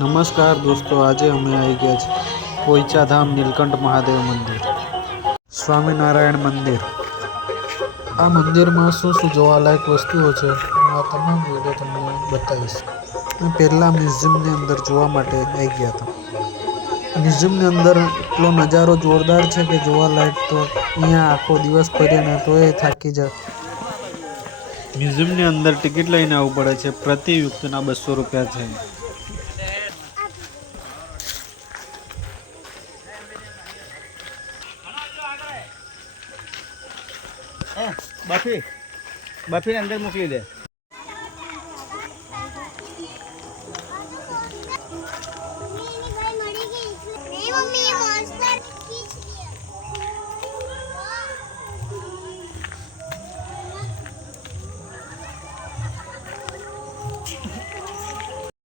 નમસ્કાર દોસ્તો, આજે અમે આવી ગયા છે પોઈચા ધામ નીલકંઠ મહાદેવ મંદિર, સ્વામિનારાયણ મંદિર. આ મંદિરમાં શું શું જોવાલાયક વસ્તુઓ છે, આ તમામ વિડીયો તમને બતાવીશ. મેં પહેલાં મ્યુઝિયમની અંદર જોવા માટે આવી ગયા હતા. મ્યુઝિયમની અંદર એટલો નજારો જોરદાર છે કે જોવાલાયક, તો અહીંયા આખો દિવસ ફર્યા ને તો એ થાકી જાય. મ્યુઝિયમની અંદર ટિકિટ લઈને આવવું પડે છે. પ્રતિ વ્યક્તિના 200 રૂપિયા છે. બફી અંદર મોકલી દે.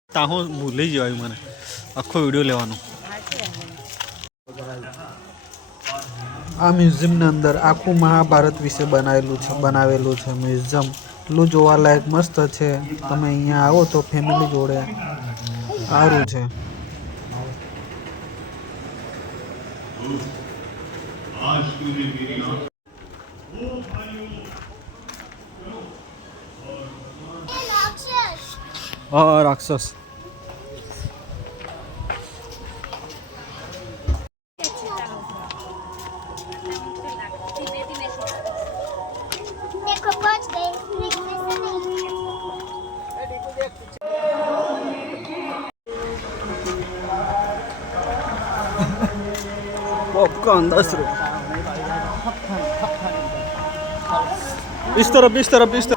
તાહો ભૂલી જવાય મને આખો વિડીયો લેવાનો. આ મ્યુઝિયમની અંદર આખું મહાભારત વિશે બનાવેલું છે મ્યુઝિયમ. એટલું જોવાલાયક મસ્ત છે. તમે અહીંયા આવો તો ફેમિલી જોડે સારું છે. હા, રાક્ષસ. पॉपकॉर्न 10 रुपये. इस तरफ इस तरफ इस तरफ.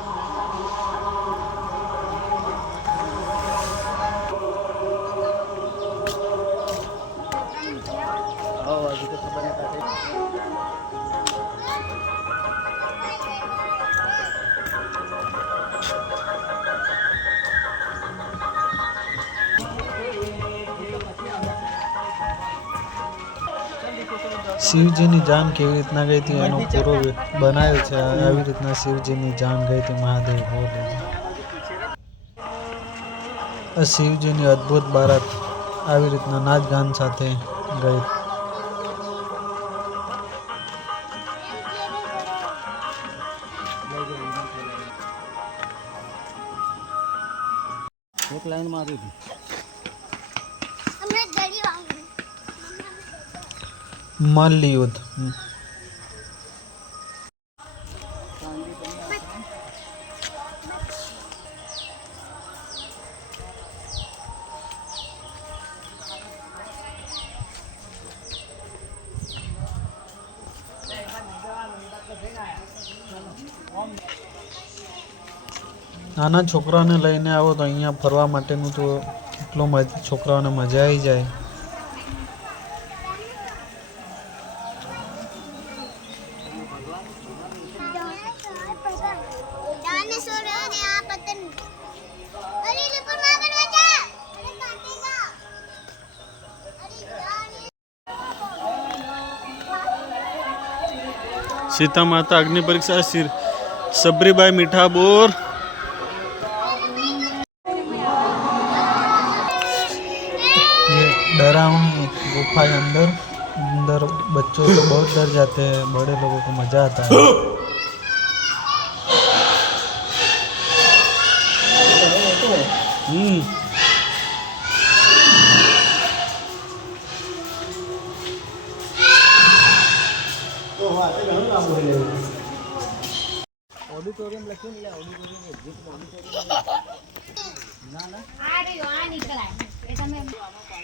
શિવજીની જાન કેવી રીતના ગઈ હતી એનો પૂરો બનાવ્યો છે. આવી રીતના શિવજીની જાન ગઈ હતી મહાદેવ બોલે. આ શિવજીની અદ્ભુત બારાત આવી રીતના નાચ ગાન સાથે ગઈ. એક લાઈન માં આવી હતી. મલ્લયુદ્ધ. નાના છોકરાઓને લઈને આવો તો અહીંયા ફરવા માટેનું તો એટલો છોકરાઓને મજા આવી જાય. सीता माता अग्नि परीक्षा सबरीबाई मीठा बोर. डरावनी गुफा के अंदर बच्चों तो बहुत डर जाते हैं, बड़े लोगों को मजा आता है. ऑडिटोरियम लक्ष्य मिला. ऑडिटोरियम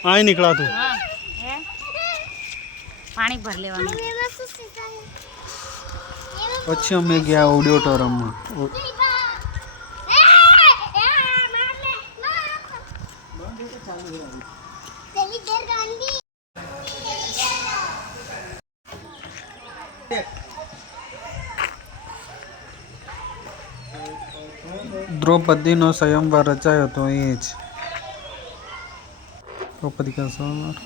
आ निकला तू. पानी भर लेवानुं. પછી અમે ગયા ઓડિટોરિયમમાં. દ્રૌપદીનો સ્વયંવર રચાયો તો એ જ. દ્રૌપદી કા સ્વયંવર.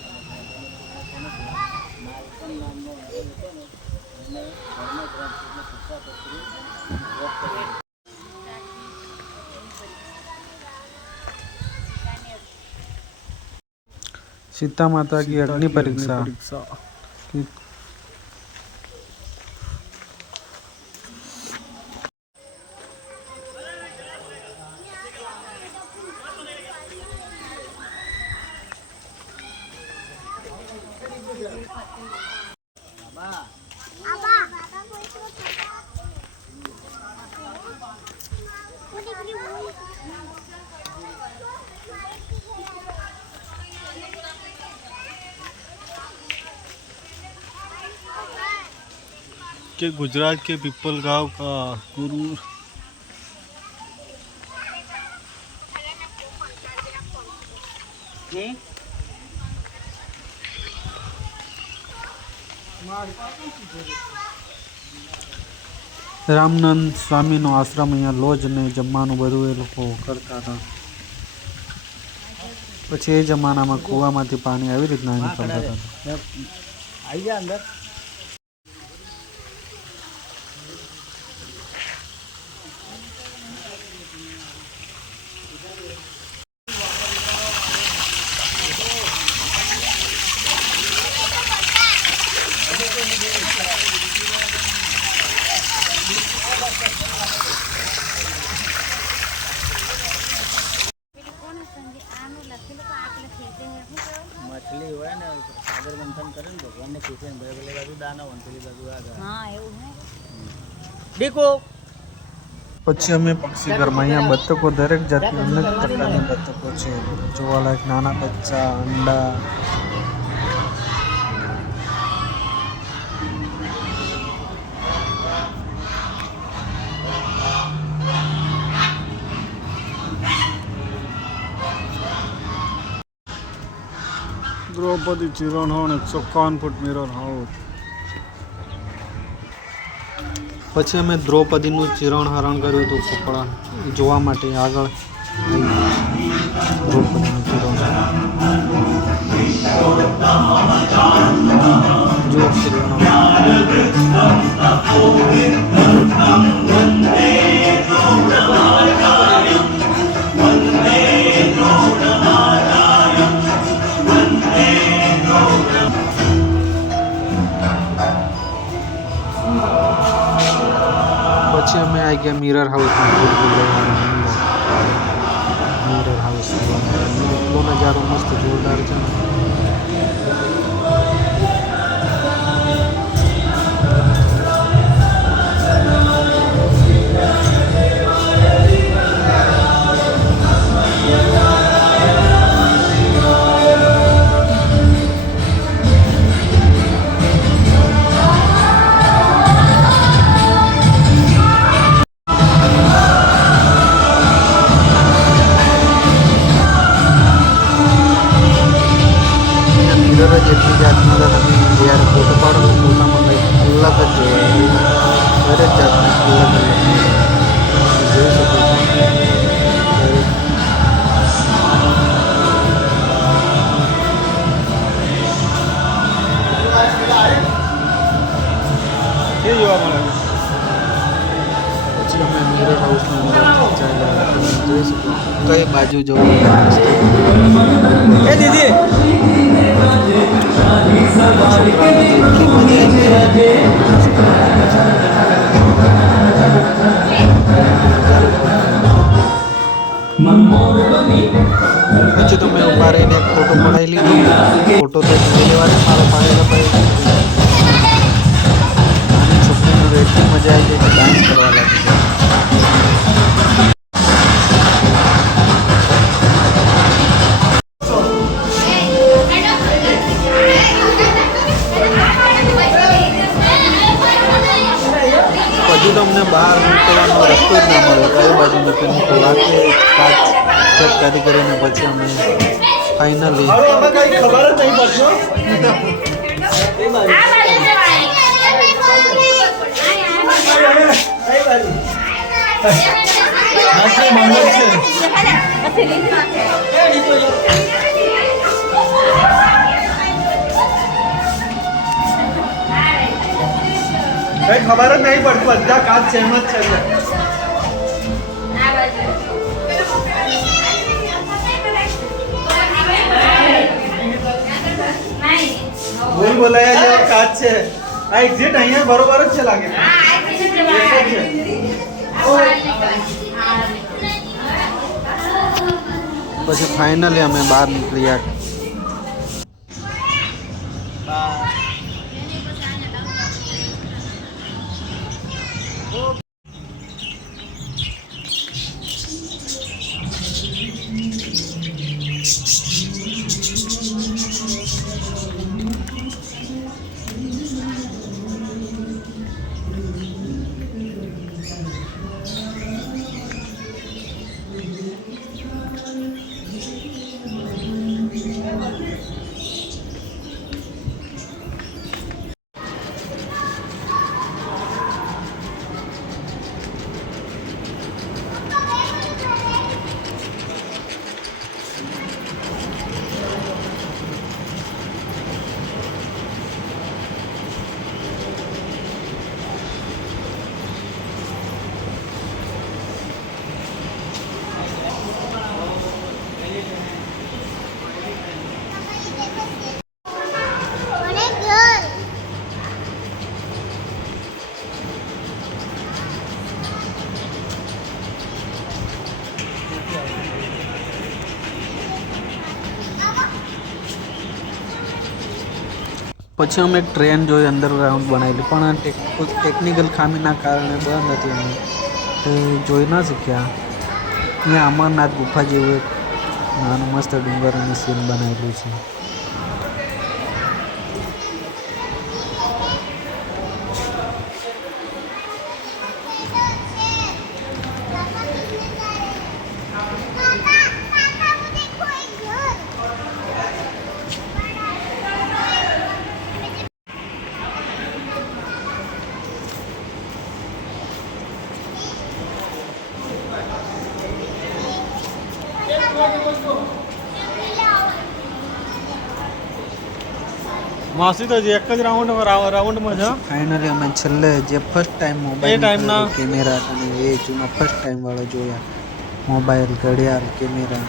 सीता माता की अग्नि परीक्षा की के गुजरात के पिपल गांव का गुरु રામનંદ સ્વામીનો આશ્રમ, અહીંયા લોજ ને જમવાનું બધું એ લોકો કરતા હતા. પછી એ જમાનામાં કૂવામાંથી પાણી આવી રીતના નીકળતા હતા. आई जा अंदर मछली हुआ है ना सागर मंथन करे ना भगवान ने खींचे बड़े बाजू दाना वंतली बाजू आगा हाँ એવું હે देखो પછી અમે પક્ષી ઘરમાં અહીંયા બતકો, દરેક જાતની અનેક પ્રકારની બતકો છે, જોવાલાયક નાના બચ્ચા, અંડા. દ્રૌપદી ચિરણ હોણ 151 ફૂટ મિરર હાઉસ. પછી અમે દ્રૌપદીનું ચિરણ હરણ કર્યું હતું કપડા જોવા માટે. આગળ દ્રૌપદીનું ચિરણ જો પછી અમે આવી ગયા મિરર હાઉસમાં. મિરર હાઉસ એટલો નજારો મસ્ત જોરદાર છે ને. મિરર જ એટલી જાતના હતા, તમે જ્યારે ફોટો પાડો તો ફોટામાં કંઈક અલગ જ જોવાય. દરેક જાતના અલગ અલગ જોઈ શકો છો. ये જોવા મળે પછી અમે મિરર હાઉસની અંદર ચાલ્યા. તમે જોઈ શકો કઈ બાજુ જવું. ए दीदी પછી તો મેં ઉભા રહીને એક ફોટો પડાવી લીધો. ફોટો તો જોઈ લેવાનો મારો પાડેલો પડ્યો. છોકરીનો એટલી મજા આવી ગઈ કે ડાન્સ કરવા લાગી ગઈ. હજુ તો અમને બહાર નીકળવાનો રસ્તો જ ના મળ્યો, કઈ બાજુ નીકળવું. રાતે કાચ ચેક કરીને પછી અમે ફાઇનલી ખબર જ નહીં પડશે કઈ ખબર જ નહીં પડતી, બધા કાચ સેમ જ છે. બોલાયા જેવો કાચ છે આ એક્ઝેક્ટ અહીંયા બરોબર જ છે લાગે પછી ફાઇનલી અમે બહાર નીકળ્યા પછી અમે એક ટ્રેન જોઈ અંડરગ્રાઉન્ડ બનાવેલી પણ ટેકનિકલ ખામીના કારણે બંધ હતી અમે તે જોઈ ના શક્યા અહીંયા અમરનાથ ગુફા જેવું એક નાનું મસ્ત ડુંગર અને સીન બનાવેલું છે માસી તો જે એક જ રાઉન્ડમાં છે ફાઇનલી અમે છેલ્લે જે ફર્સ્ટ ટાઈમ મોબાઈલ ટાઈમના કેમેરા અને એ જૂના ફર્સ્ટ ટાઈમ વાળા જોયા મોબાઈલ ઘડિયાળ કેમેરા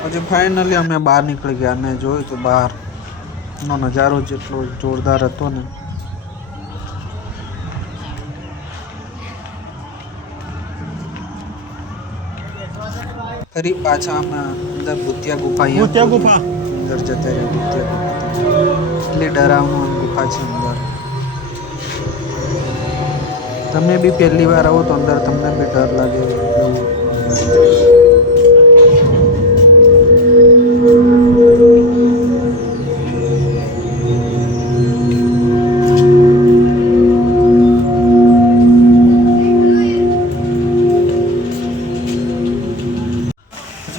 પછી ફાઇનલી અમે બહાર નીકળી ગયા અને જોયું તો બહારનો નજારો જેટલો જોરદાર હતો ને ફરી પાછા અમે અંદર ભૂતિયા ગુફા અંદર જતા રહ્યા ભૂતિયા ગુફા એટલી ડરાવનું ગુફા છે અંદર તમે બી પહેલી વાર આવો તો અંદર તમને બી ડર લાગે એવું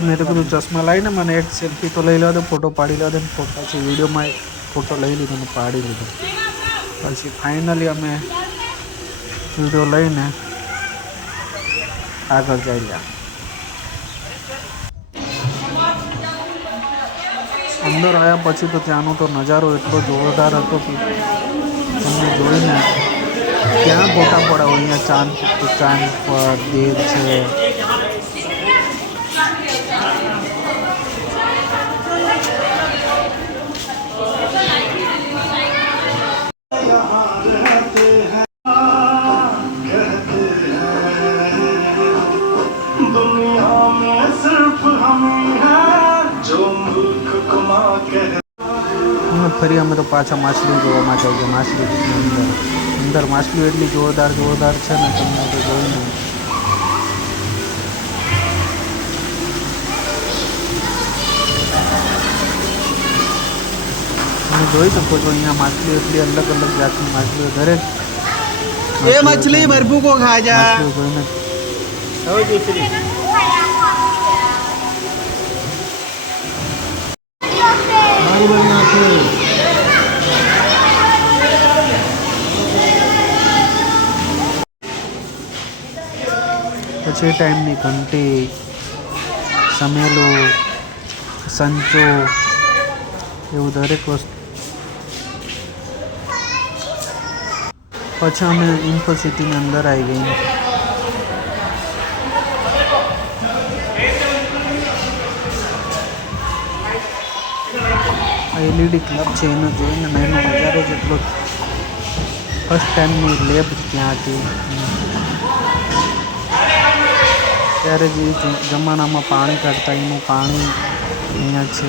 મેં તો કીધું ચશ્મા લાવીને મને એક સેલ્ફી તો લઈ લેવા દો ફોટો પાડી લેવા દો ને પછી વિડીયોમાં એક ફોટો લઈ લીધો ને પાડી લીધો પછી ફાઇનલી અમે વિડીયો લઈને આગળ જઈ ગયા અંદર આવ્યા પછી તો ત્યાંનો તો નજારો એટલો જોરદાર હતો કે તમને જોઈને ક્યાં ફોટા પડાવો અહીંયા ચાંદ પર દેવ છે ફરી અમે તો પાછા માછલી જોવા માટે આવી ગયા માછલી અંદર માછલીઓ એટલી જોરદાર છે ને તમને તો જોઈને તમે જોઈ શકો છો અહીંયા માછલીઓ એટલી અલગ જાતની માછલીઓ દરેક એ મછલી બરફू को खा जा જોઈને હવે દૂસરી પછી ટાઈમની ઘંટી સમેલું સંચો એવું દરેક વસ્તુ પછી અમે ઇન્ફો સિટીની અંદર આવી ગઈ LED ક્લબ છે એનો જોઈને એનો નજારો જેટલો ફર્સ્ટ ટાઈમની લેબ ત્યાં હતી ત્યારે જે જમાનામાં પાણી કાઢતા એનું પાણી અહીંયા છે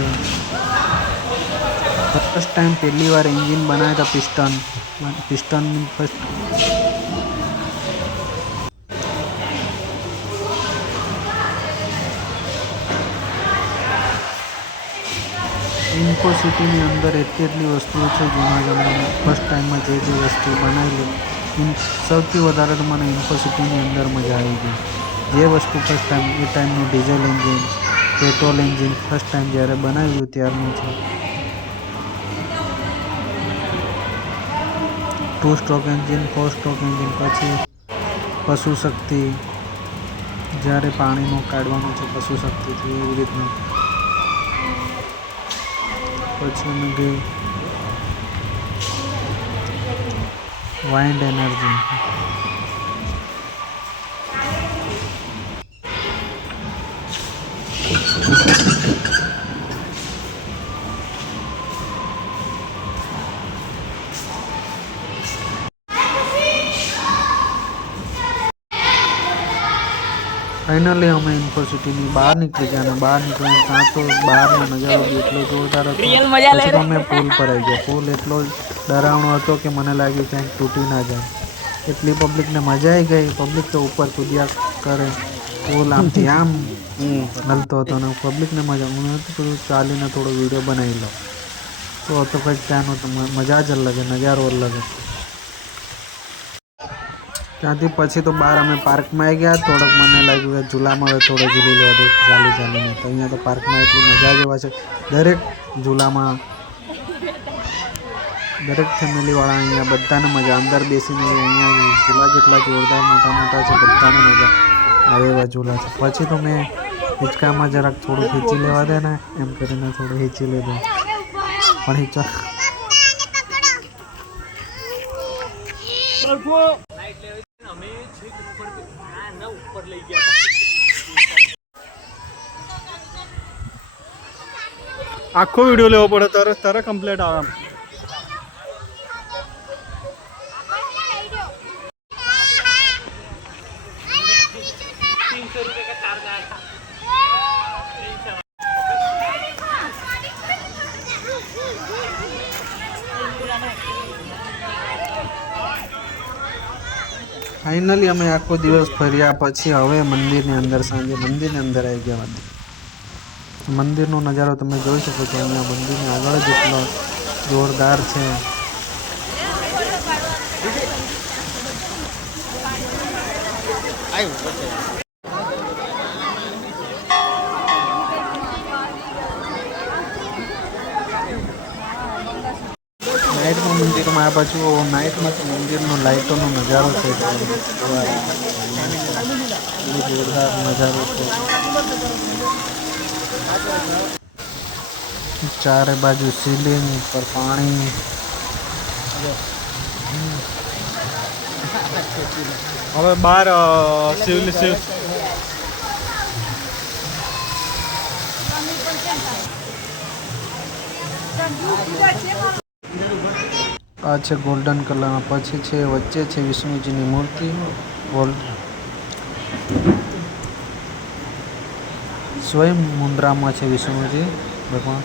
ફર્સ્ટ ટાઈમ પહેલી વાર એન્જિન બનાવ્યા હતા પિસ્ટન ફર્સ્ટ ઇન્ફો સિટીની અંદર એટલી વસ્તુઓ છે જૂના જમાનામાં ફર્સ્ટ ટાઈમમાં જે વસ્તુ બનાવેલી સૌથી વધારે તો મને ઇન્ફો સિટીની અંદર મજા આવી ગઈ જે વસ્તુ ફર્સ્ટ ટાઈમ એ ટાઈમનું diesel engine petrol engine first time જ્યારે બનાવ્યું ત્યારનું છે 2 સ્ટ્રોક એન્જિન 4 સ્ટ્રોક એન્જિન પછી પશુ શક્તિ જ્યારે પાણીનું કાઢવાનું છે પશુ શક્તિથી એવી રીતનું પછી અમે ગઈ વાઇન્ડ એનર્જી ફાઇનલી અમે ઇન્ફો સિટીની બહાર નીકળી ગયા અને બહાર નીકળીને ત્યાં તો બહારનો નજારો બી એટલો જોરદાર હતો પછી તો અમે પુલ પર આવી ગયા પુલ એટલો ડરાવણો હતો કે મને લાગ્યું ક્યાંક તૂટી ના જાય એટલી પબ્લિકને મજા આવી ગઈ પબ્લિક તો ઉપર કૂદ્યા કરે પુલ આમથી આમ હલતો હતો અને પબ્લિકને મજા હું હતું ચાલીને થોડો વિડીયો બનાવી લો તો હતો કંઈક ત્યાંનો તો મજા જ અલગ નજારો અલગ ત્યાંથી પછી તો બહાર અમે પાર્કમાં આવી ગયા થોડોક મને લાગ્યું કે ઝૂલામાં હવે થોડો ઝૂલી લો ચાલીને તો અહીંયા તો પાર્કમાં એટલી મજા જ એવા છે દરેક ઝૂલામાં દરેક ફેમિલીવાળા અહીંયા બધાને મજા અંદર બેસીને અહીંયા ઝૂલા જેટલા જોરદાર મોટા છે બધાને મજા આવે એવા ઝૂલા છે પછી તો મેં હિંચકામાં જરાક થોડું ખીચી લેવા દે ને એમ કરીને થોડું ખીચી લીધું પણ હિંચકા આખો વિડીયો લેવો પડે તારે કમ્પ્લીટ આવે ફાઇનલી અમે આખો દિવસ ફર્યા પછી હવે મંદિરની અંદર સાંજે મંદિરની અંદર આવી ગયા મંદિરનો નજારો તમે જોઈ શકો છો અહીંયા મંદિરની આગળ જ એટલો જોરદાર છે નાઇટમાં મંદિરમાં આ બાજુ નાઇટમાં તો મંદિરનો લાઇટોનો નજારો છે જોરદાર નજારો છે ચારે બાજુ સીલિંગ પર પાણી હવે બહાર આ છે ગોલ્ડન કલરમાં પછી છે વચ્ચે છે વિષ્ણુજીની મૂર્તિ ગોલ્ડ સ્વયં મુદ્રામાં છે વિષ્ણુજી ભગવાન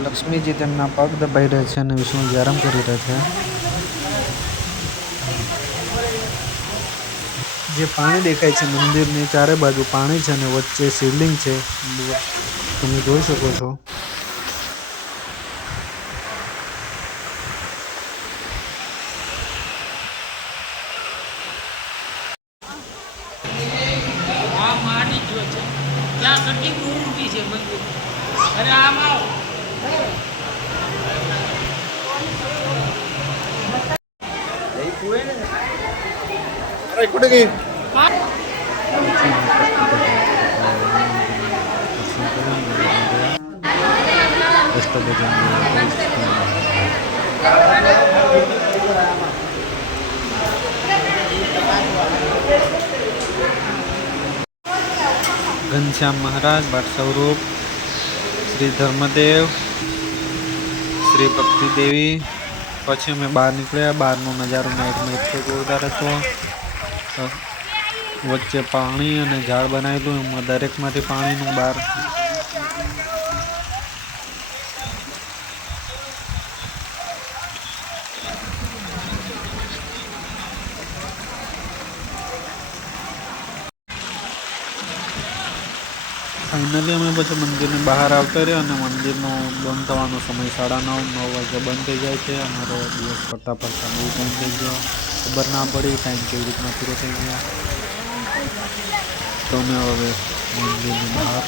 લક્ષ્મીજી તેમના પગ દબાઈ રહ્યા છે અને વિષ્ણુજી આરામ કરી રહ્યા છે જે પાણી દેખાય છે મંદિરની ચારે બાજુ પાણી છે અને વચ્ચે શિવલિંગ છે તમે જોઈ શકો છો कुठे गई घनश्याम महाराज बाट स्वरूप श्री धर्मदेव શ્રી ભક્તિ દેવી. પછી અમે બહાર નીકળ્યા. બહારનો નજારો નાઇટમાં એટલો જોરદાર હતો. વચ્ચે પાણી અને ઝાડ બનાવેલું, એમાં દરેકમાંથી પાણીનું બહાર ફાઇનલી અમે પછી મંદિરની બહાર આવતા રહ્યા અને મંદિરનો બંધ થવાનો સમય 9:30 વાગે બંધ થઈ જાય છે. અમારો દિવસ ફરતા ફરતા બહુ ટાઈમ થઈ ગયો, ખબર ના પડી ટાઈમ કેવી રીતના પૂરો થઈ ગયો. તો અમે હવે મંદિરની બહાર